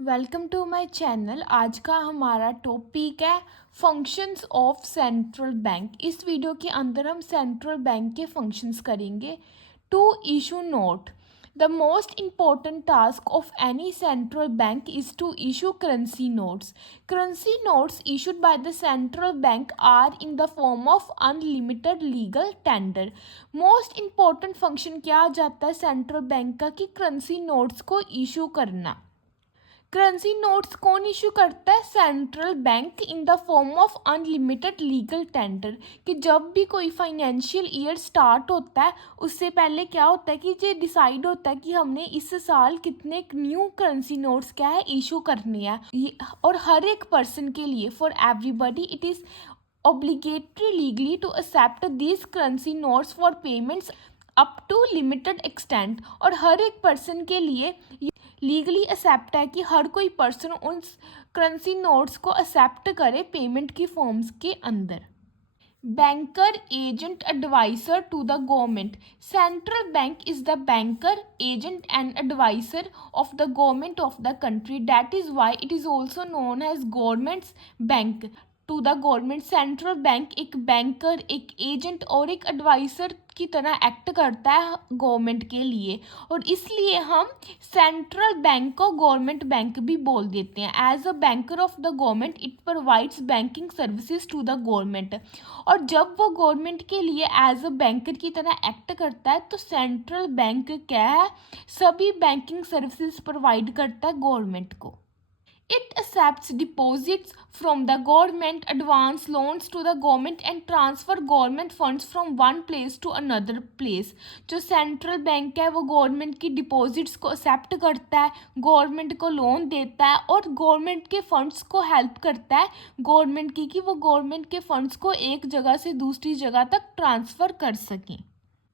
Welcome to my channel. आज का हमारा टॉपिक है फंक्शंस ऑफ सेंट्रल बैंक। इस वीडियो के अंदर हम सेंट्रल बैंक के फंक्शंस करेंगे। To issue note, the most important task of any central bank is to issue currency notes. Currency notes issued by the central bank are in the form of unlimited legal tender. Most important function क्या आ जाता है central bank का कि currency notes को issue करना। Currency notes कौन issue करता है? Central bank in the form of unlimited legal tender. कि जब भी कोई फाइनेंशियल ईयर स्टार्ट होता है उससे पहले क्या होता है कि ये डिसाइड होता है कि हमने इस साल कितने न्यू करेंसी नोट्स क्या है इशू करने हैं। और हर एक पर्सन के लिए, for everybody, it is obligatory legally to accept these currency notes for payments up to limited extent। और हर एक पर्सन के लिए लीगली एक्सेप्ट है कि हर कोई पर्सन उन करेंसी नोट्स को एक्सेप्ट करे पेमेंट की फॉर्म्स के अंदर। Banker agent adviser to the government. Central bank is the banker agent and adviser of the government of the country. That is why it is also known as governments bank to the government. Central bank एक banker, एक agent और एक adviser की तरह act करता है government के लिए, और इसलिए हम सेंट्रल बैंक को गवर्नमेंट बैंक भी बोल देते हैं। As a banker of the government it provides banking services to the government. और जब वो गवर्नमेंट के लिए एज अ बैंकर की तरह एक्ट करता है तो सेंट्रल बैंक क्या है, सभी बैंकिंग सर्विसेज प्रोवाइड करता है गवर्नमेंट को। It accepts deposits from the government, advance loans to the government and transfer government funds from one place to another place। जो सेंट्रल बैंक है वो गवर्नमेंट की डिपॉजिट्स को एक्सेप्ट करता है, गवर्नमेंट को लोन देता है और गवर्नमेंट के फंड्स को हेल्प करता है गवर्नमेंट की कि वो गवर्नमेंट के फंड्स को एक जगह से दूसरी जगह तक ट्रांसफ़र कर सकें।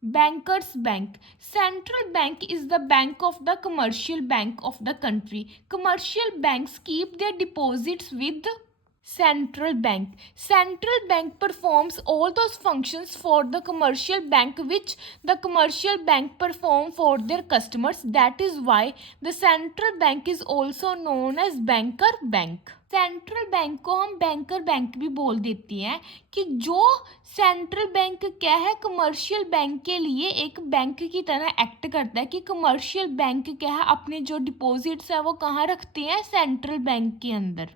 Bankers Bank. Central Bank is the bank of the commercial bank of the country. Commercial banks keep their deposits with the Central Bank. Central Bank performs all those functions for the commercial bank which the commercial bank perform for their customers. That is why the Central Bank is also known as Banker Bank. Central bank को हम banker bank भी बोल देते हैं कि जो central bank क्या है, कमर्शियल बैंक के लिए एक बैंक की तरह एक्ट करता है। कि कमर्शियल बैंक क्या है, अपने जो डिपॉजिट्स है वो कहाँ रखते हैं, सेंट्रल बैंक के अंदर।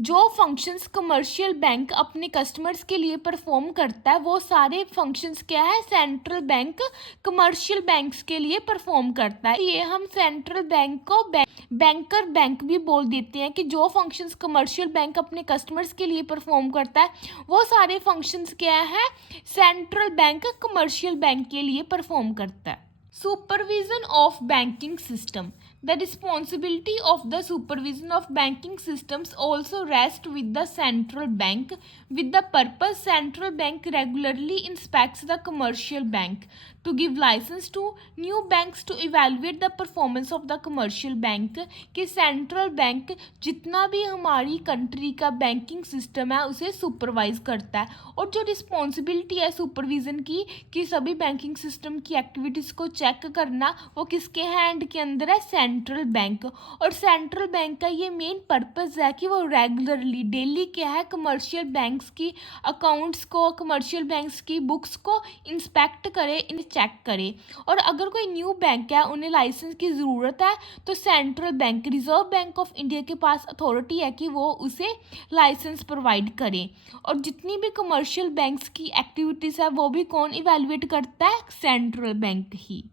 जो फंक्शंस कमर्शियल बैंक अपने कस्टमर्स के लिए परफॉर्म करता है वो सारे फंक्शंस क्या है, सेंट्रल बैंक कमर्शियल बैंक्स के लिए परफॉर्म करता है। ये हम सेंट्रल बैंक को बैंकर बैंक भी बोल देते हैं कि जो फंक्शंस कमर्शियल बैंक अपने कस्टमर्स के लिए परफॉर्म करता है वो सारे फंक्शंस क्या है, सेंट्रल बैंक कमर्शियल बैंक के लिए परफॉर्म करता है। Supervision of banking system. The responsibility of the supervision of banking systems also rests with the central bank. With the purpose, central bank regularly inspects the commercial bank to give license to new banks to evaluate the performance of the commercial bank। कि central bank जितना भी हमारी country का banking system है उसे supervise करता है। और जो रिस्पॉन्सिबिलिटी है सुपरविज़न की कि सभी बैंकिंग सिस्टम की एक्टिविटीज़ को चेक करना, वो किसके हैंड के अंदर है, सेंट्रल बैंक। और सेंट्रल बैंक का ये मेन पर्पज़ है कि वो रेगुलरली डेली क्या है, कमर्शियल बैंक्स की अकाउंट्स को, कमर्शियल बैंक्स की बुक्स को इंस्पेक्ट करे, चेक करे। और अगर कोई न्यू बैंक है, उन्हें लाइसेंस की ज़रूरत है तो central bank, reserve bank of India के पास अथॉरिटी है कि वो उसे लाइसेंस प्रोवाइड करें। और जितनी भी कमर्शियल बैंक्स की एक्टिविटीज़ है वो भी कौन इवेलुएट करता है, central bank he.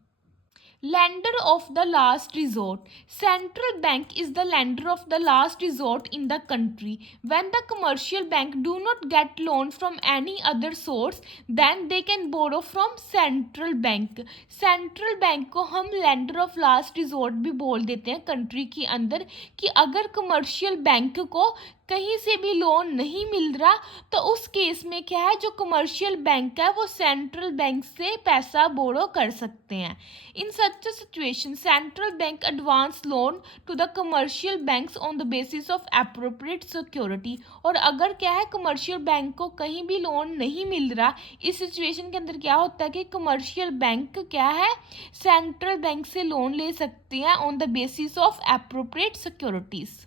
Lender of the last resort. Central Bank is the lender of the last resort in the country. When the commercial bank do not get loan from any other source, then they can borrow from Central Bank. Central Bank को हम lender of last resort भी बोल देते हैं country के अंदर। कि अगर कमर्शियल बैंक को कहीं से भी लोन नहीं मिल रहा, तो उस केस में क्या है, जो कमर्शियल बैंक है वो सेंट्रल बैंक से पैसा बोरो कर सकते हैं। In such situation central bank advance loan to the commercial banks on the basis of appropriate security. और अगर क्या है, कमर्शियल बैंक को कहीं भी लोन नहीं मिल रहा, इस सिचुएशन के अंदर क्या होता है कि कमर्शियल बैंक क्या है, सेंट्रल बैंक से लोन ले सकते हैं on the basis of appropriate securities.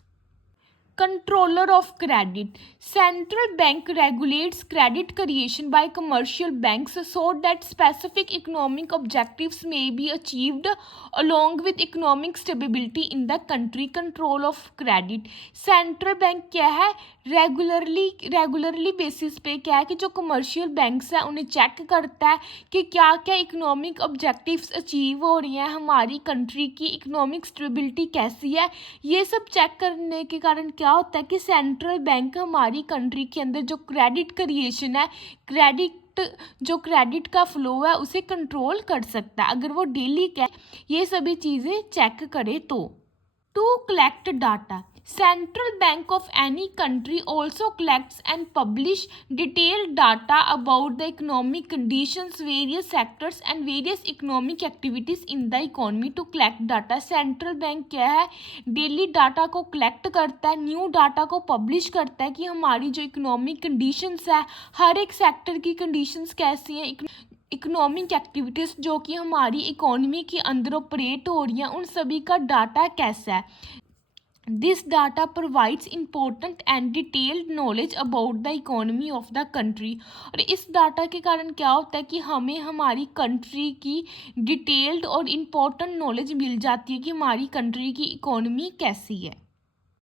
Controller of credit. Central bank regulates credit creation by commercial banks so that specific economic objectives may be achieved along with economic stability in the country. Control of credit. Central bank क्या है, regularly basis पे क्या है कि जो commercial banks हैं उन्हें check करता है कि क्या क्या इकोनॉमिक ऑब्जेक्टिव्स अचीव हो रही हैं, हमारी कंट्री की इकोनॉमिक स्टेबिलिटी कैसी है। ये सब चेक करने के कारण क्या होता है कि सेंट्रल बैंक हमारी कंट्री के अंदर जो क्रेडिट क्रिएशन है, क्रेडिट का फ्लो है उसे कंट्रोल कर सकता है, अगर वो डेली क्या ये सभी चीज़ें चेक करे तो। To collect data. Central Bank of any country also collects and publish detailed data about the economic conditions, various sectors and various economic activities in the economy. To collect data, Central Bank क्या है, daily data को collect करता है, new data को publish करता है कि हमारी जो इकोनॉमिक कंडीशंस है, हर एक सेक्टर की कंडीशंस कैसी हैं, इकोनॉमिक एक्टिविटीज़ जो कि हमारी इकोनॉमी के अंदर ऑपरेट हो रही हैं, उन सभी का डाटा कैसा है। This data provides important and detailed knowledge about the economy of the country. और इस डाटा के कारण क्या होता है कि हमें हमारी कंट्री की डिटेल्ड और इम्पोर्टेंट नॉलेज मिल जाती है कि हमारी कंट्री की इकोनॉमी कैसी है।